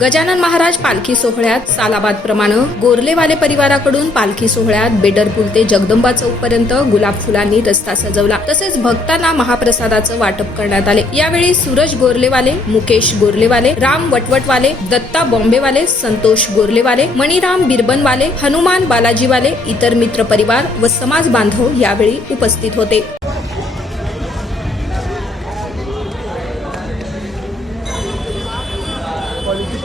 गजानन महाराज पालखी सोहळ्यात सालाबाद प्रमाणे गोरलेवाले परिवाराकडून पालखी सोहळ्यात बेडरपूल ते जगदंबा चौक पर्यंत गुलाब फुलांनी रस्ता सजवला। तसेच भक्तांना महाप्रसादाचं वाटप करण्यात आले। यावेळी सूरज गोरलेवाले, मुकेश गोरलेवाले, राम वटवटवाले, दत्ता बॉम्बेवाले, संतोष गोरलेवाले, मणिराम बिरबनवाले, हनुमान बालाजीवाले, इतर मित्र परिवार व समाज बांधव यावेळी उपस्थित होते। पॉलिटिक्स